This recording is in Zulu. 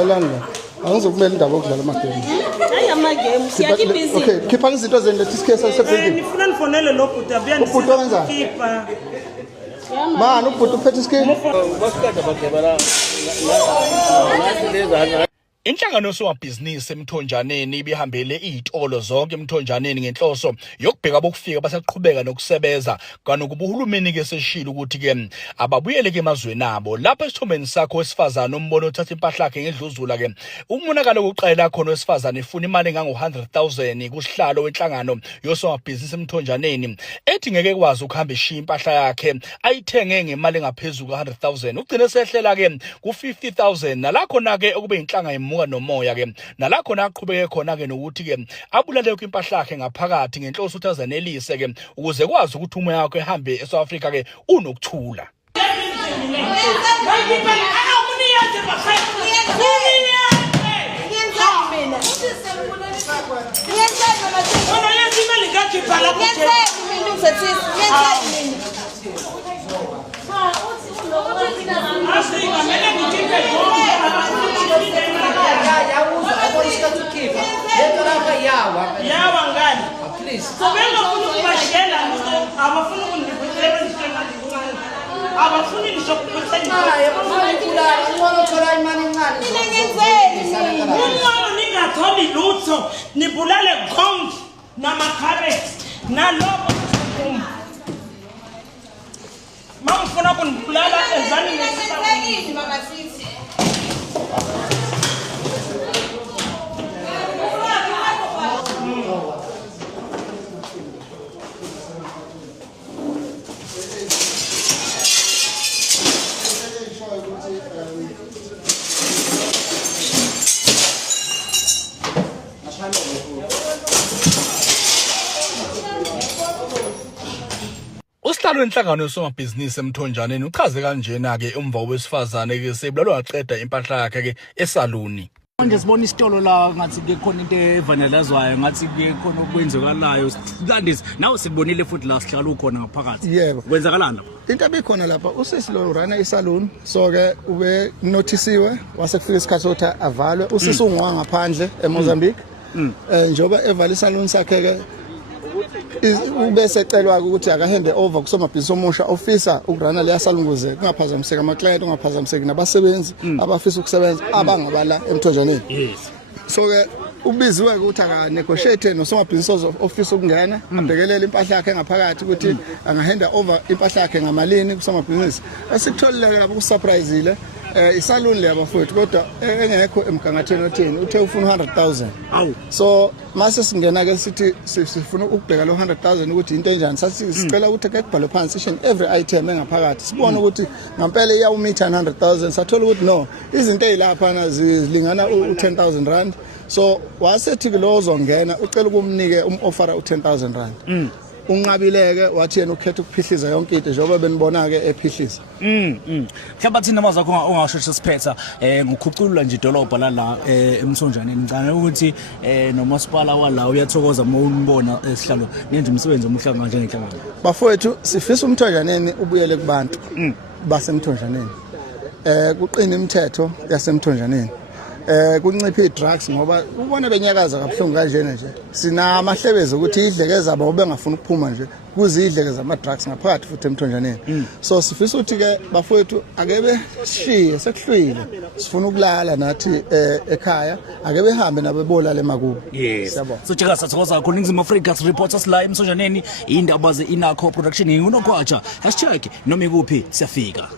Alanga. Angizokumela indaba yokudlala amagame. Hayi amagame siyakhi busy. Okay, khipha izinto zenu lethi isikese sesebhekile. Nifuna nifonele lo bhuti abuya khipha. Man, ubhuti uphethe isikini. Inhlangano somabhizinisi eMthonjaneni ibihambele izitolo zonke eMthonjaneni ngenhloso yokubheka bokufika basaqhubeka nokusebenza kanokuba uhulumeni ke seshilo ukuthi ke ababuyele ke emazweni abo. Lapha esithombeni sakho wesifazana umbono uthatha impahla yakhe ngedluzula ke umonakalo wokuqala khona wesifazana efuna imali engango-100,000 kusihlalo wenhlangano yosomabhizinisi eMthonjaneni ethi ngeke kwazi ukuhamba eshiya impahla yakhe ayithenge ngemali engaphezulu ka-100,000 ugcine sehlela ke ku-50,000 nalakhona ke okube inhlanga nomoya ke nalakhona aqhubeke khona ke nokuthi ke abulale ke impahla yakhe ngaphakathi ngenhloso ukuthi azanelise ke ukuze kwazi ukuthi umoya wakhe ehambe eSouth Africa ke unokuthula. Nibulale konke namakhabeti naloko mangifuna ukunibulala ezani nesibani mama sithi Usihlalo wenhlangano yosomabhizinisi eMthonjaneni uchaze kanjena ke umva wesifazane ke sebulalwa waqeda impahla yakhe ke esaluni. Manje sibona isitolo la ngathi ke khona into evanelazwayo ngathi ke khona okwenzekalayo landis nawe sibonile futhi la sihlala ukhona ngaphakathi. Yebo. Kwenzakalani lapha? Into ebikhona lapha usisi lo rana isaluni so ke ube noticewe wase kufika isikhathi sokuthi avalwe usisi ungwa ngaphandle eMozambique. Njoba evala isaluni sakhe ke ubese ecelwa ukuthi akahande over kusomabhizinisi omusha ofisa ukurana leya salunguze kungaphazamiseka ama client ungaphazamiseki nabasebenzi abafisa ukusebenza abangabala eMthonjaneni. So ke ubiziwe ukuthi aka negotiate nosomabhizinisi ofisa ukungena abhekelele impahla yakhe ngaphakathi ukuthi angahanda over impahla yakhe ngamalini kusomabhizinisi esikutholile lapho kusurprisile isaluni le abafowethu kodwa engekho emgangathweni otheni uthe ufuna 100,000. So mase singena ke sithi sifuna ukubheka lo 100,000 ukuthi into enjani sathi sicela ukuthi ke kubhalwe phansi each and every item engaphakathi sibone ukuthi ngempela iyawumitha 100,000 sathola ukuthi no izinto ezilapha zilingana u10,000 rand. So wasethi lo ozongena ucela ukumnike umoffer u10,000 rand. Unqabileke wathi yena ukhetha ukuphihliza yonke into njengoba benibona ke ephihliza. Mhlawumbe thina amazakho ongasheshe siphetha ngukhuculula nje idolobha la eMthonjaneni ngicela ukuthi nomasipala wala uyathokoza uma unibona esihlalo nenze umsebenzi omuhle kanje ngenhlangano. Bafowethu sifisa uMthonjaneni ubuyele kubantu baseMthonjaneni. Kuqina imithetho yaseMthonjaneni. Kuncipha drugs ngoba ubona benyakaza kabuhlungu kanjena nje sina amahlebeze ukuthi idleke zabo bengafuna ukuphuma nje kuzidleke zama drugs ngaphakathi futhi eMthonjaneni. So sifisa ukuthi ke bafowethu akebe sishiye sekuhlwile sifuna ukulala nathi ekhaya akebe hambe nabo bolala emakubo. Siyabona so jeka sathokoza kakhulu ngizima Africa reporters la eMthonjaneni indaba ze inakho production ngiyunokwatsha #noma ikuphi siyafika.